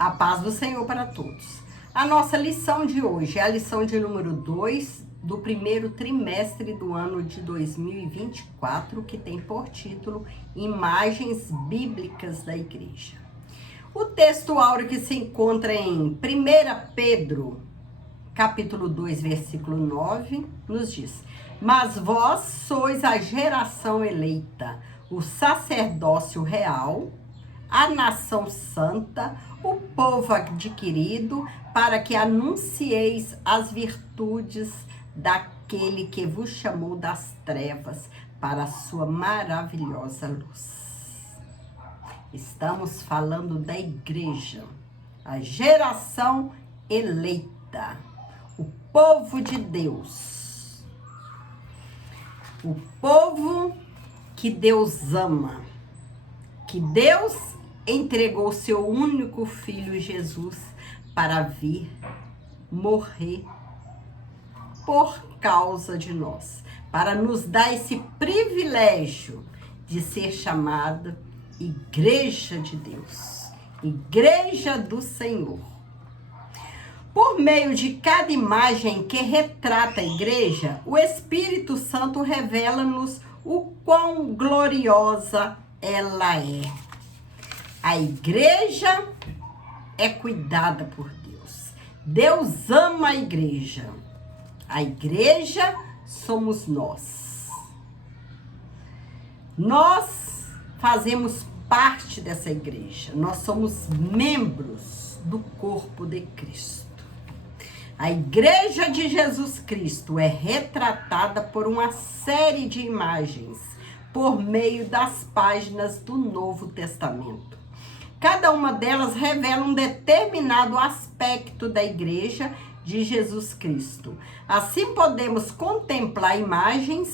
A paz do Senhor para todos. A nossa lição de hoje é a lição de número 2 do primeiro trimestre do ano de 2024, que tem por título Imagens Bíblicas da Igreja. O texto áureo que se encontra em 1 Pedro, capítulo 2, versículo 9, nos diz: Mas vós sois a geração eleita, o sacerdócio real, a nação santa, o povo adquirido, para que anuncieis as virtudes daquele que vos chamou das trevas para a sua maravilhosa luz. Estamos falando da igreja, a geração eleita, o povo de Deus, o povo que Deus ama, que Deus entregou seu único filho Jesus para vir morrer por causa de nós, para nos dar esse privilégio de ser chamada Igreja de Deus, Igreja do Senhor. Por meio de cada imagem que retrata a igreja, o Espírito Santo revela-nos o quão gloriosa ela é. A igreja é cuidada por Deus. Deus ama a igreja. A igreja somos nós. Nós fazemos parte dessa igreja. Nós somos membros do corpo de Cristo. A igreja de Jesus Cristo é retratada por uma série de imagens por meio das páginas do Novo Testamento. Cada uma delas revela um determinado aspecto da igreja de Jesus Cristo. Assim podemos contemplar imagens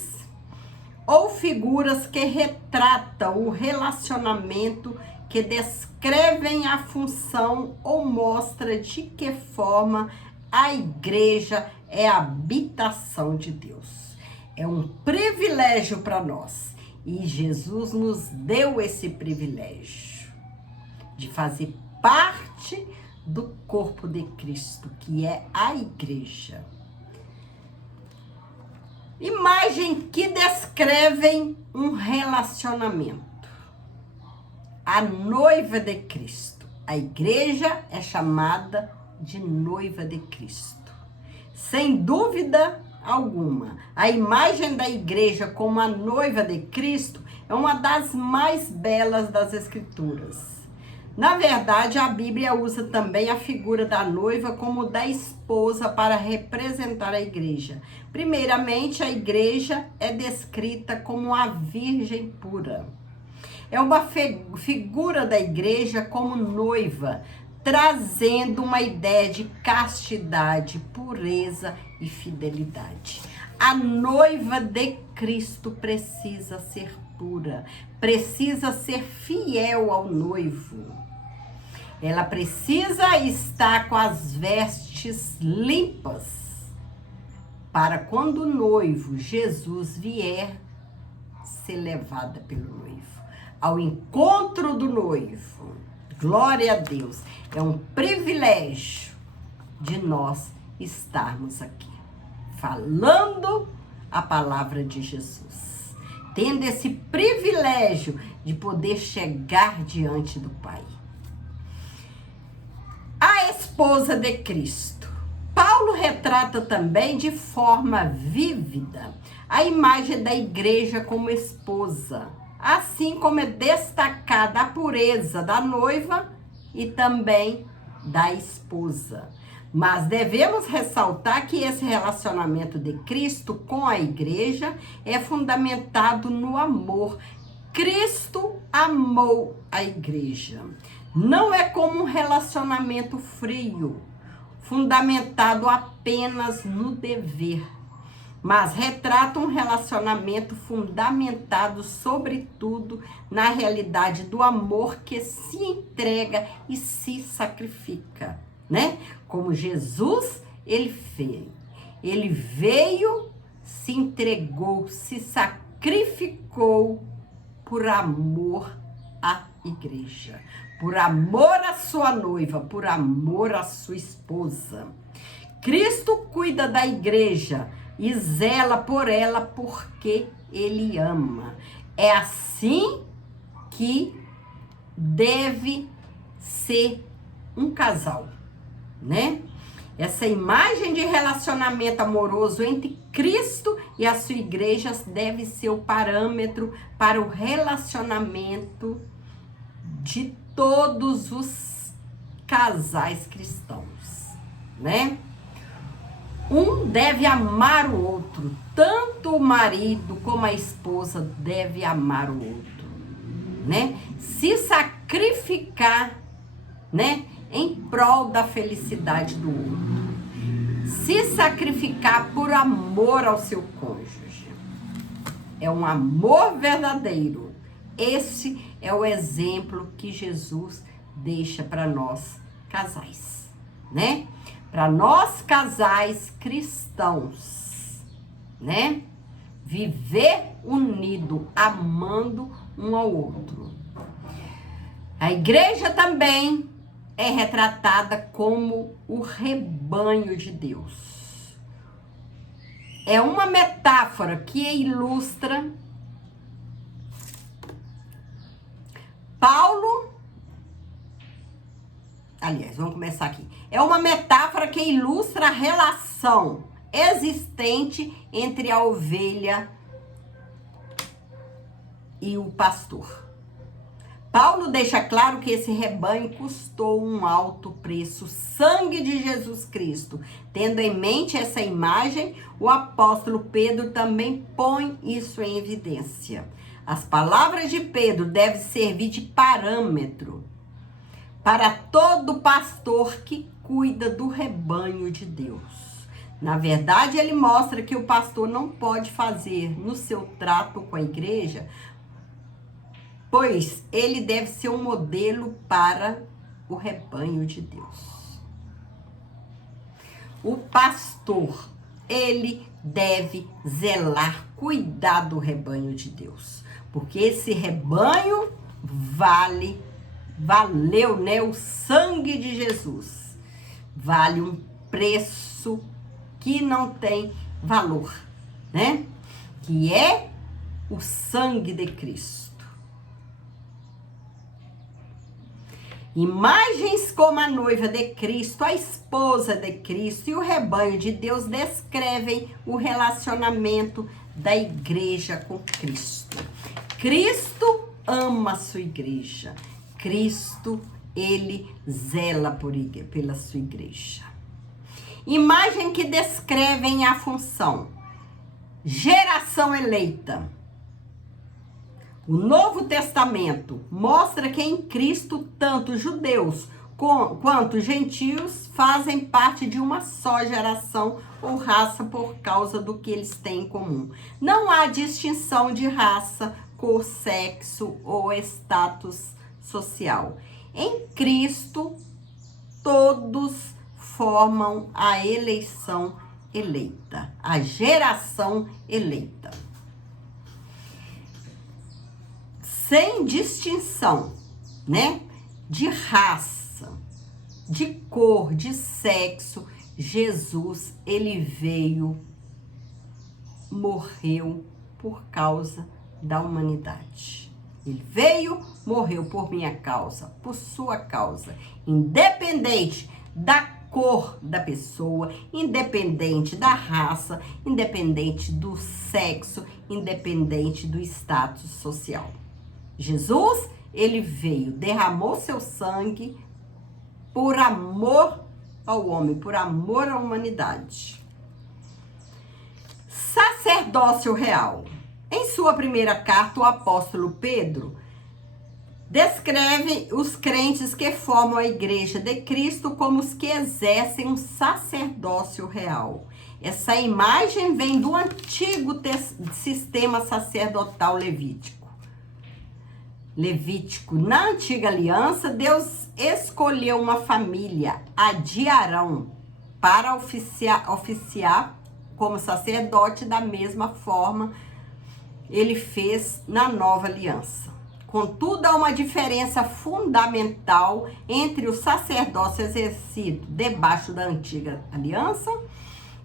ou figuras que retratam o relacionamento, que descrevem a função ou mostra de que forma a igreja é a habitação de Deus. É um privilégio para nós e Jesus nos deu esse privilégio de fazer parte do corpo de Cristo, que é a igreja. Imagem que descrevem um relacionamento. A noiva de Cristo. A igreja é chamada de noiva de Cristo. Sem dúvida alguma, a imagem da igreja como a noiva de Cristo é uma das mais belas das Escrituras. Na verdade, a Bíblia usa também a figura da noiva como da esposa para representar a igreja. Primeiramente, a igreja é descrita como a virgem pura. É uma figura da igreja como noiva, trazendo uma ideia de castidade, pureza e fidelidade. A noiva de Cristo precisa ser pura, precisa ser fiel ao noivo. Ela precisa estar com as vestes limpas, para quando o noivo, Jesus, vier ser levada pelo noivo, ao encontro do noivo. Glória a Deus, é um privilégio de nós estarmos aqui, falando a palavra de Jesus, tendo esse privilégio de poder chegar diante do Pai. A esposa de Cristo. Paulo retrata também de forma vívida a imagem da igreja como esposa, assim como é destacada a pureza da noiva e também da esposa. Mas devemos ressaltar que esse relacionamento de Cristo com a igreja é fundamentado no amor. Cristo amou a igreja. Não é como um relacionamento frio, fundamentado apenas no dever, mas retrata um relacionamento fundamentado, sobretudo, na realidade do amor que se entrega e se sacrifica, né? Como Jesus, ele fez. Ele veio, se entregou, se sacrificou por amor à igreja, por amor à sua noiva, por amor à sua esposa. Cristo cuida da igreja e zela por ela porque ele ama. É assim que deve ser um casal, né? Essa imagem de relacionamento amoroso entre Cristo e a sua igreja deve ser o parâmetro para o relacionamento de todos os casais cristãos, né? Um deve amar o outro, tanto o marido como a esposa deve amar o outro, né? Se sacrificar, né, em prol da felicidade do outro. Se sacrificar por amor ao seu cônjuge. É um amor verdadeiro. Esse é o exemplo que Jesus deixa para nós casais, né? Para nós casais cristãos, né? Viver unido, amando um ao outro. A igreja também é retratada como o rebanho de Deus. É uma metáfora que ilustra vamos começar aqui. É uma metáfora que ilustra a relação existente entre a ovelha e o pastor. Paulo deixa claro que esse rebanho custou um alto preço, o sangue de Jesus Cristo. Tendo em mente essa imagem, o apóstolo Pedro também põe isso em evidência. As palavras de Pedro devem servir de parâmetro para todo pastor que cuida do rebanho de Deus. Na verdade, ele mostra que o pastor não pode fazer no seu trato com a igreja, pois ele deve ser um modelo para o rebanho de Deus. O pastor, ele deve zelar, cuidar do rebanho de Deus, porque esse rebanho valeu, né, o sangue de Jesus. Vale um preço que não tem valor, né? Que é o sangue de Cristo. Imagens como a noiva de Cristo, a esposa de Cristo e o rebanho de Deus descrevem o relacionamento da igreja com Cristo. Cristo ama a sua igreja. Cristo, ele zela pela sua igreja. Imagem que descrevem a função. Geração eleita. O Novo Testamento mostra que em Cristo tanto judeus quanto gentios fazem parte de uma só geração ou raça por causa do que eles têm em comum. Não há distinção de raça, cor, sexo ou status social. Em Cristo, todos formam a eleição eleita, a geração eleita. Sem distinção, né, de raça, de cor, de sexo, Jesus, ele veio, morreu por causa da humanidade. Ele veio, morreu por minha causa, por sua causa, independente da cor da pessoa, independente da raça, independente do sexo, independente do status social. Jesus, ele veio, derramou seu sangue por amor ao homem, por amor à humanidade. Sacerdócio real. Em sua primeira carta, o apóstolo Pedro descreve os crentes que formam a igreja de Cristo como os que exercem um sacerdócio real. Essa imagem vem do antigo sistema sacerdotal levítico. Na antiga aliança, Deus escolheu uma família, a de Arão, para oficiar como sacerdote da mesma forma ele fez na nova aliança. Contudo, há uma diferença fundamental entre o sacerdócio exercido debaixo da antiga aliança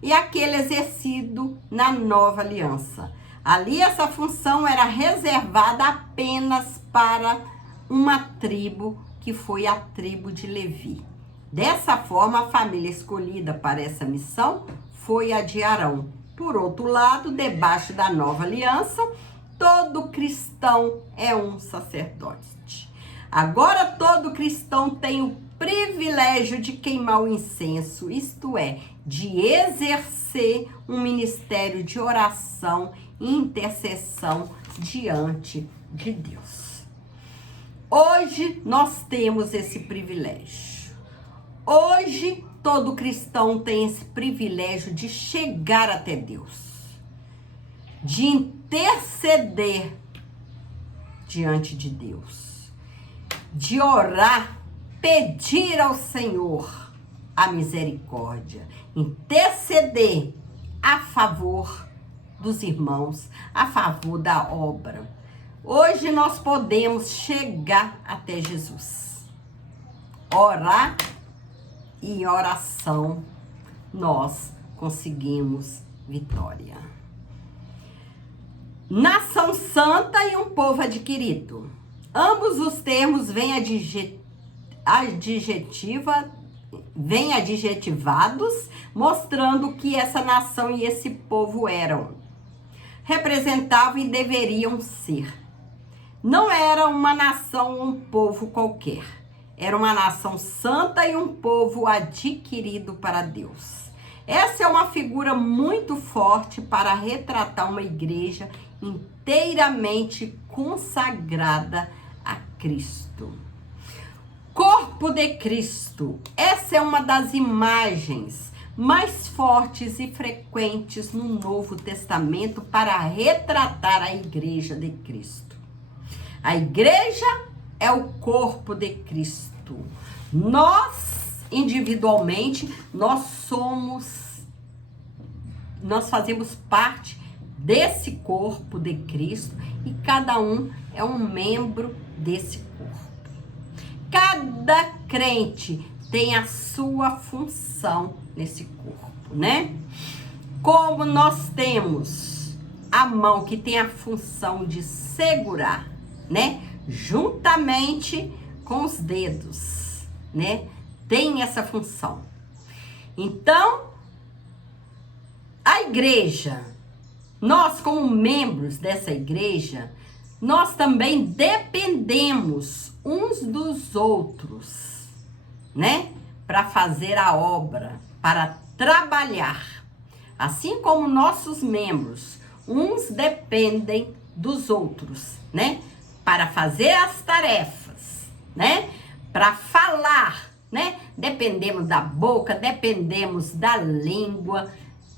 e aquele exercido na nova aliança. Ali essa função era reservada apenas para uma tribo, que foi a tribo de Levi. Dessa forma, a família escolhida para essa missão foi a de Arão. Por outro lado, debaixo da nova aliança, todo cristão é um sacerdote. Agora, todo cristão tem o privilégio de queimar o incenso, isto é, de exercer um ministério de oração e intercessão diante de Deus. Hoje, nós temos esse privilégio. Hoje, todo cristão tem esse privilégio de chegar até Deus, de interceder diante de Deus, de orar, pedir ao Senhor a misericórdia, interceder a favor dos irmãos, a favor da obra. Hoje nós podemos chegar até Jesus, orar, e em oração nós conseguimos vitória. Nação santa e um povo adquirido. Ambos os termos vêm adjetivados, mostrando que essa nação e esse povo eram, representavam e deveriam ser. Não era uma nação ou um povo qualquer. Era uma nação santa e um povo adquirido para Deus. Essa é uma figura muito forte para retratar uma igreja inteiramente consagrada a Cristo. Corpo de Cristo. Essa é uma das imagens mais fortes e frequentes no Novo Testamento para retratar a igreja de Cristo. A igreja é o corpo de Cristo. Nós, individualmente, nós fazemos parte desse corpo de Cristo e cada um é um membro desse corpo. Cada crente tem a sua função nesse corpo, né? Como nós temos a mão que tem a função de segurar, né? Juntamente com os dedos, né? Tem essa função. Então, a igreja, nós como membros dessa igreja, nós também dependemos uns dos outros, né? Para fazer a obra, para trabalhar. Assim como nossos membros, uns dependem dos outros, né? Para fazer as tarefas, né? Para falar, né? Dependemos da boca, dependemos da língua,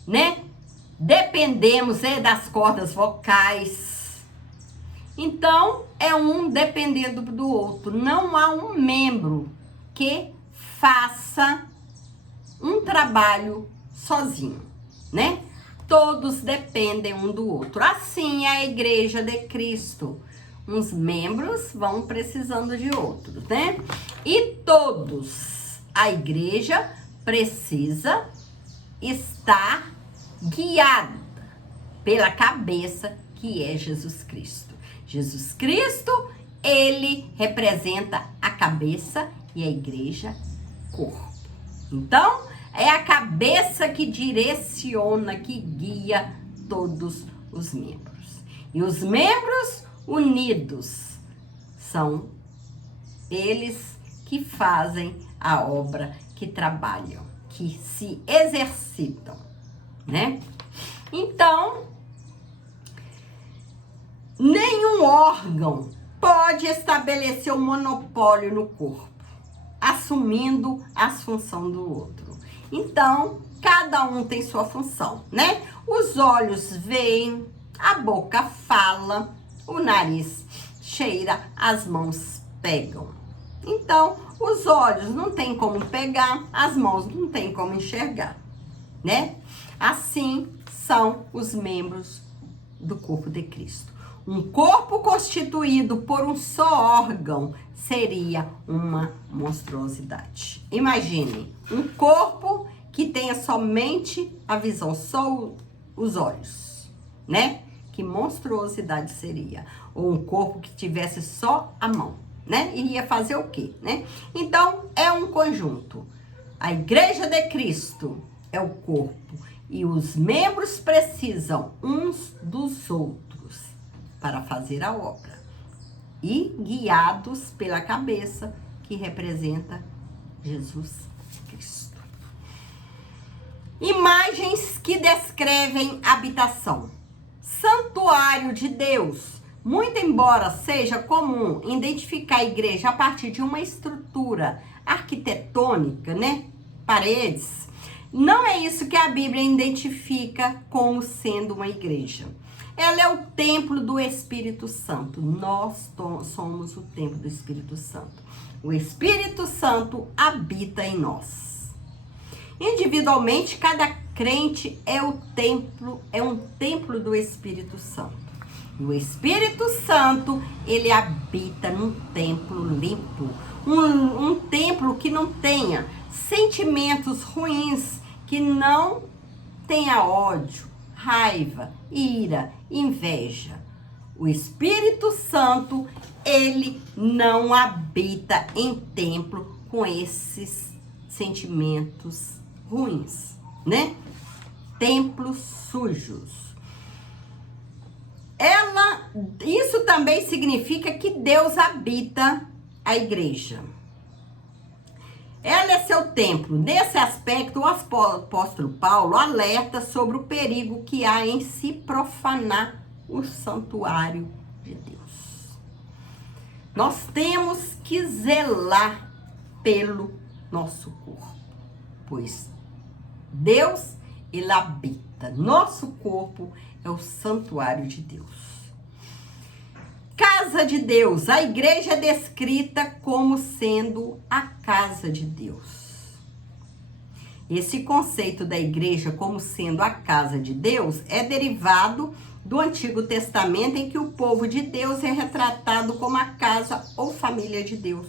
né? Dependemos das cordas vocais. Então, é um dependendo do outro. Não há um membro que faça um trabalho sozinho, né? Todos dependem um do outro. Assim é a igreja de Cristo. Uns membros vão precisando de outros, né? E todos, a igreja precisa estar guiada pela cabeça que é Jesus Cristo. Jesus Cristo, ele representa a cabeça e a igreja, corpo. Então, é a cabeça que direciona, que guia todos os membros. E os membros unidos são eles que fazem a obra, que trabalham, que se exercitam, né? Então, nenhum órgão pode estabelecer um monopólio no corpo, assumindo as funções do outro. Então, cada um tem sua função, né? Os olhos veem, a boca fala, o nariz cheira, as mãos pegam. Então, os olhos não tem como pegar, as mãos não tem como enxergar, né? Assim são os membros do corpo de Cristo. Um corpo constituído por um só órgão seria uma monstruosidade. Imagine um corpo que tenha somente a visão, só os olhos, né? Que monstruosidade seria? Ou um corpo que tivesse só a mão, né? Iria fazer o quê, né? Então, é um conjunto. A Igreja de Cristo é o corpo e os membros precisam uns dos outros para fazer a obra. E guiados pela cabeça que representa Jesus Cristo. Imagens que descrevem habitação. Santuário de Deus. Muito embora seja comum identificar a igreja a partir de uma estrutura arquitetônica, né? Paredes. Não é isso que a Bíblia identifica como sendo uma igreja. Ela é o templo do Espírito Santo. Nós somos o templo do Espírito Santo. O Espírito Santo habita em nós. Individualmente, cada crente é um templo do Espírito Santo. E o Espírito Santo, ele habita num templo limpo. Um templo que não tenha sentimentos ruins, que não tenha ódio, raiva, ira, inveja. O Espírito Santo, ele não habita em templo com esses sentimentos ruins, né? Templos sujos. Isso também significa que Deus habita a igreja. Ela é seu templo. Nesse aspecto, o apóstolo Paulo alerta sobre o perigo que há em se profanar o santuário de Deus. Nós temos que zelar pelo nosso corpo, pois Deus, ele habita. Nosso corpo é o santuário de Deus. Casa de Deus. A igreja é descrita como sendo a casa de Deus. Esse conceito da igreja como sendo a casa de Deus é derivado do Antigo Testamento, em que o povo de Deus é retratado como a casa ou família de Deus.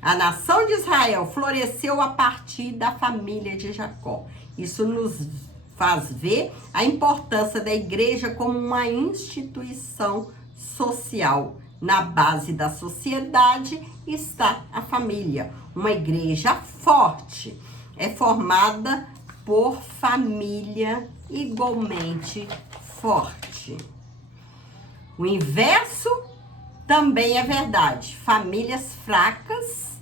A nação de Israel floresceu a partir da família de Jacó. Isso nos faz ver a importância da igreja como uma instituição social. Na base da sociedade está a família. Uma igreja forte é formada por família igualmente forte. O inverso também é verdade. Famílias fracas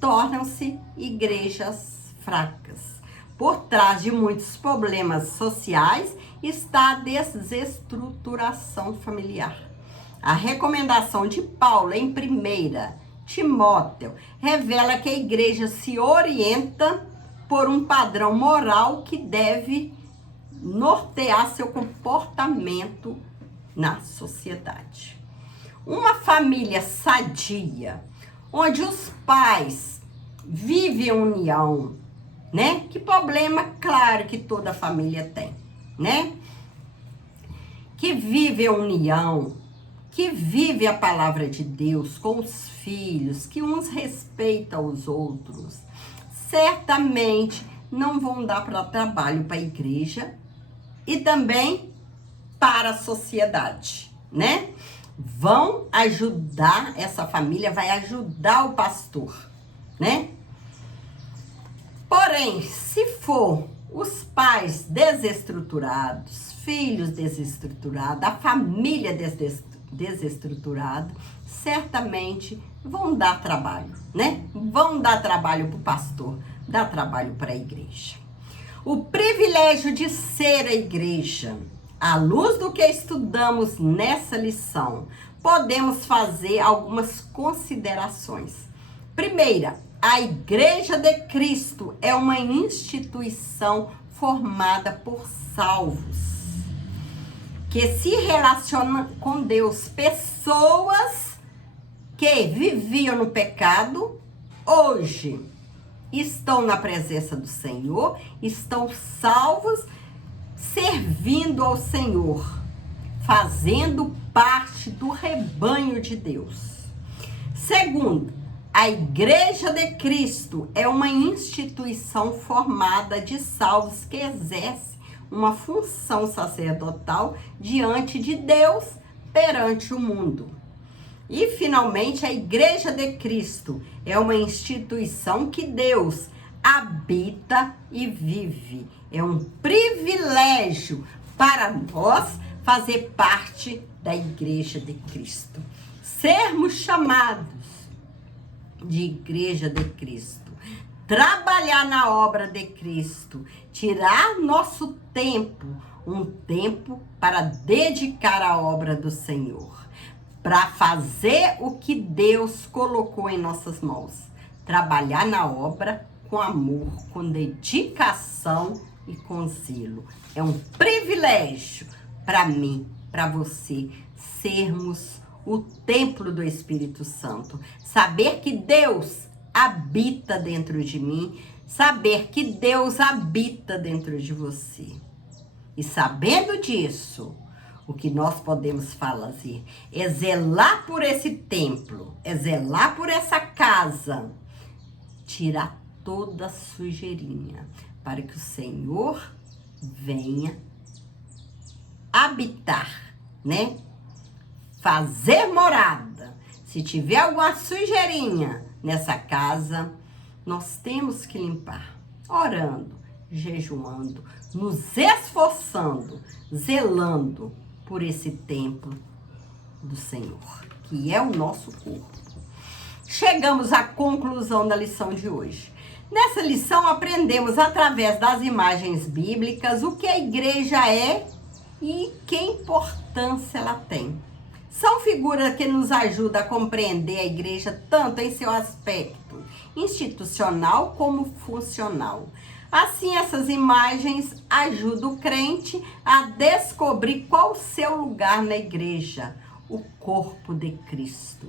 tornam-se igrejas fracas. Por trás de muitos problemas sociais está a desestruturação familiar. A recomendação de Paulo em 1 Timóteo revela que a igreja se orienta por um padrão moral que deve nortear seu comportamento na sociedade. Uma família sadia, onde os pais vivem união, né? Que problema, claro, que toda família tem, né? Que vive a união, que vive a palavra de Deus com os filhos, que uns respeitam os outros, certamente não vão dar para trabalho para a igreja e também para a sociedade, né? Vão ajudar, essa família vai ajudar o pastor, né? Porém, se for os pais desestruturados, filhos desestruturados, a família desestruturada, certamente vão dar trabalho, né? Vão dar trabalho para o pastor, dar trabalho para a igreja. O privilégio de ser a igreja, à luz do que estudamos nessa lição, podemos fazer algumas considerações. Primeira, a Igreja de Cristo é uma instituição formada por salvos, que se relacionam com Deus. Pessoas que viviam no pecado, hoje estão na presença do Senhor, estão salvos, servindo ao Senhor, fazendo parte do rebanho de Deus. Segundo, a Igreja de Cristo é uma instituição formada de salvos que exerce uma função sacerdotal diante de Deus perante o mundo. E, finalmente, a Igreja de Cristo é uma instituição que Deus habita e vive. É um privilégio para nós fazer parte da Igreja de Cristo. Sermos chamados de Igreja de Cristo. Trabalhar na obra de Cristo. Tirar nosso tempo, um tempo para dedicar à obra do Senhor. Para fazer o que Deus colocou em nossas mãos. Trabalhar na obra com amor, com dedicação e com zelo. É um privilégio para mim, para você, sermos o templo do Espírito Santo. Saber que Deus habita dentro de mim, saber que Deus habita dentro de você. E sabendo disso, o que nós podemos fazer é zelar por esse templo, é zelar por essa casa, tirar toda sujeirinha, para que o Senhor venha habitar, né? Fazer morada. Se tiver alguma sujeirinha nessa casa, nós temos que limpar, orando, jejuando, nos esforçando, zelando por esse templo do Senhor, que é o nosso corpo. Chegamos à conclusão da lição de hoje. Nessa lição aprendemos através das imagens bíblicas o que a igreja é e que importância ela tem. São figuras que nos ajudam a compreender a igreja tanto em seu aspecto institucional como funcional. Assim, essas imagens ajudam o crente a descobrir qual o seu lugar na igreja, o corpo de Cristo.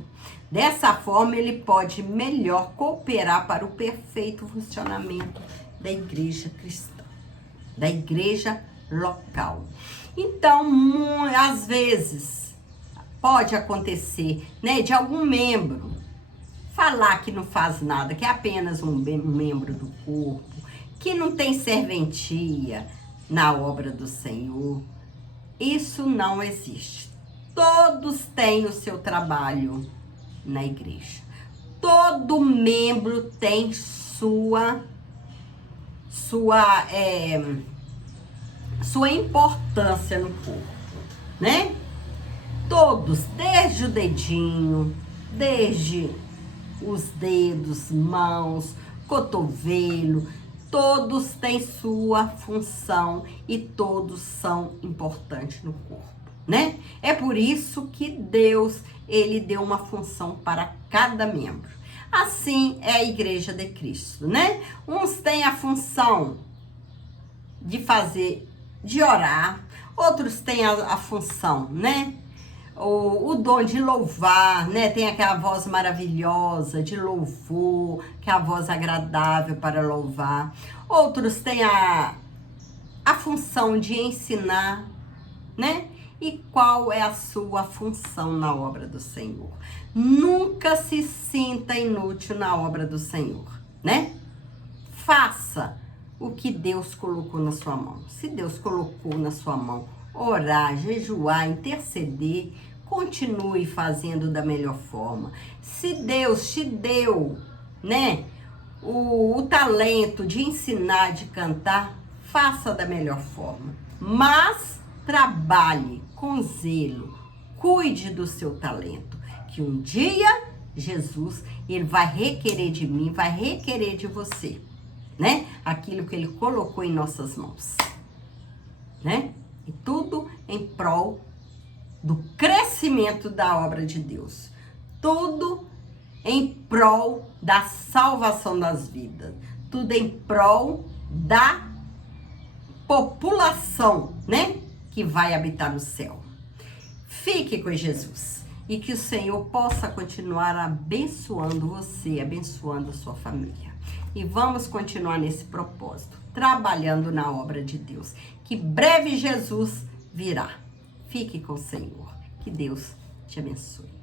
Dessa forma, ele pode melhor cooperar para o perfeito funcionamento da igreja cristã, da igreja local. Então, às vezes, pode acontecer, né, de algum membro falar que não faz nada, que é apenas um membro do corpo, que não tem serventia na obra do Senhor. Isso não existe. Todos têm o seu trabalho na igreja. Todo membro tem sua importância no corpo, né? Todos, desde o dedinho, desde os dedos, mãos, cotovelo, todos têm sua função e todos são importantes no corpo, né? É por isso que Deus, ele deu uma função para cada membro. Assim é a Igreja de Cristo, né? Uns têm a função de orar, outros têm a função, né? O dom de louvar, né? Tem aquela voz maravilhosa de louvor, que é a voz agradável para louvar. Outros têm a função de ensinar, né? E qual é a sua função na obra do Senhor? Nunca se sinta inútil na obra do Senhor, né? Faça o que Deus colocou na sua mão. Se Deus colocou na sua mão orar, jejuar, interceder, continue fazendo da melhor forma. Se Deus te deu, né, o talento de ensinar, de cantar, faça da melhor forma. Mas trabalhe com zelo, cuide do seu talento, que um dia Jesus, ele vai requerer de mim, vai requerer de você, né, aquilo que ele colocou em nossas mãos, né? E tudo em prol do crescimento da obra de Deus. Tudo em prol da salvação das vidas. Tudo em prol da população, né, que vai habitar no céu. Fique com Jesus e que o Senhor possa continuar abençoando você, abençoando a sua família. E vamos continuar nesse propósito, trabalhando na obra de Deus, que breve Jesus virá. Fique com o Senhor. Que Deus te abençoe.